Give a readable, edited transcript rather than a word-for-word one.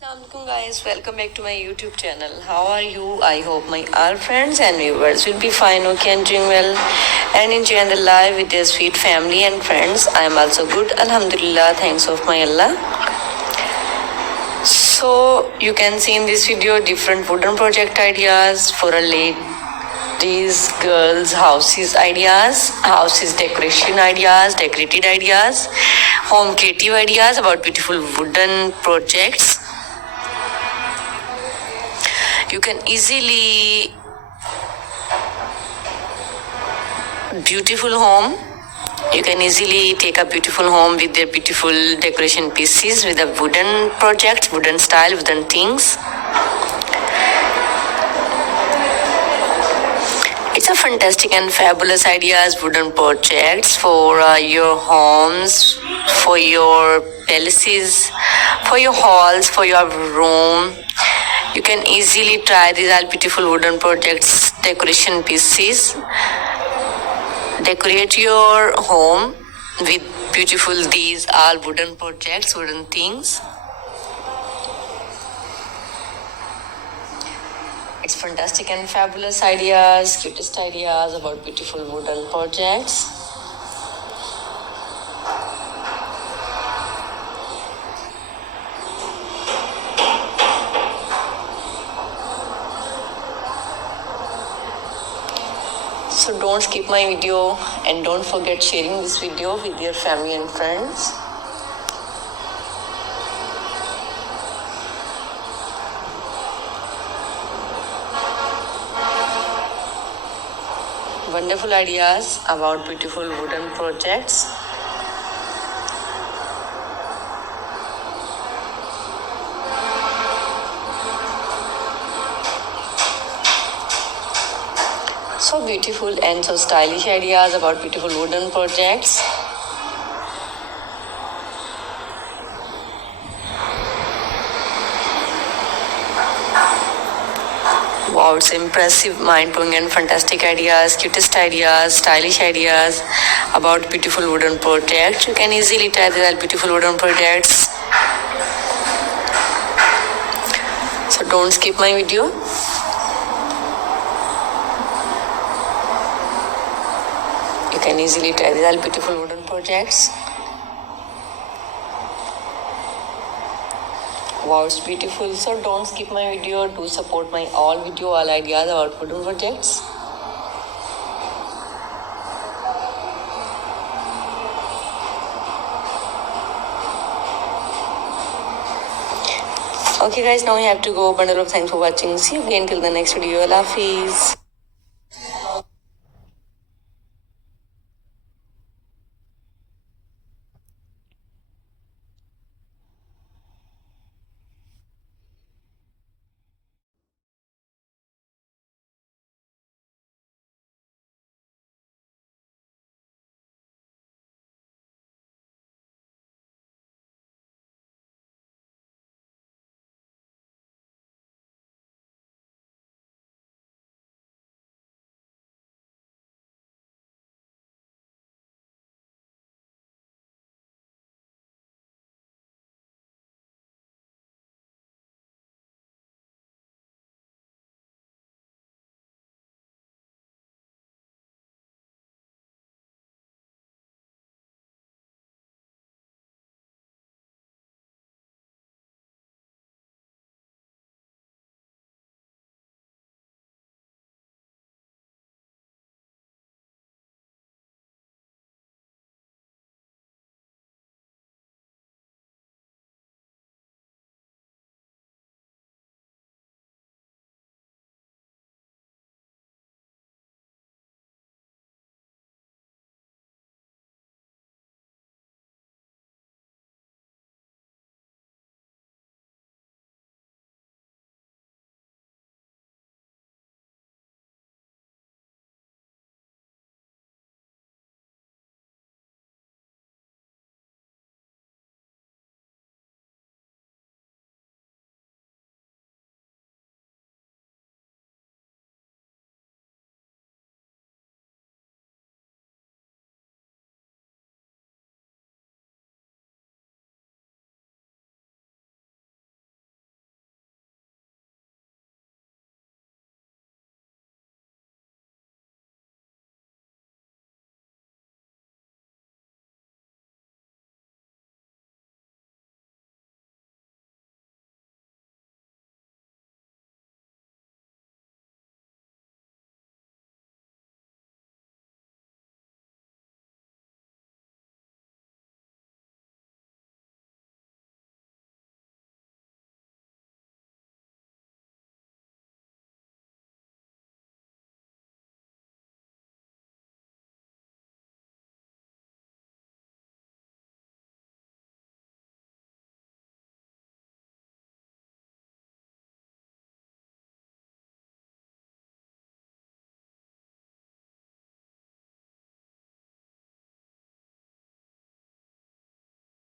Assalamualaikum guys, welcome back to my YouTube channel. How are you? I hope my all friends and viewers will be fine, okay, and doing well and enjoying the life with their sweet family and friends. I am also good, alhamdulillah, thanks of my Allah. So you can see in this video different wooden project ideas for a ladies, girls, houses ideas, houses decoration ideas, decorated ideas, home creative ideas about beautiful wooden projects. You can easily beautiful home. You can easily take a beautiful home with their beautiful decoration pieces with a wooden project, wooden style, wooden things. It's a fantastic and fabulous ideas, wooden projects for your homes, for your palaces, for your halls, for your room. You can easily try these all beautiful wooden projects, decoration pieces. Decorate your home with beautiful these all wooden projects, wooden things. It's fantastic and fabulous ideas, cutest ideas about beautiful wooden projects. So don't skip my video and don't forget sharing this video with your family and friends. Wonderful ideas about beautiful wooden projects. So beautiful and so stylish ideas about beautiful wooden projects. Wow, it's impressive, mind-blowing and fantastic ideas, cutest ideas, stylish ideas about beautiful wooden projects. You can easily try these beautiful wooden projects. So don't skip my video. You can easily try these all beautiful wooden projects. Wow, it's beautiful. So don't skip my video. Do support my all ideas about wooden projects. Okay guys, now we have to go. Bundle of thanks for watching. See you again till the next video. Allah Hafiz.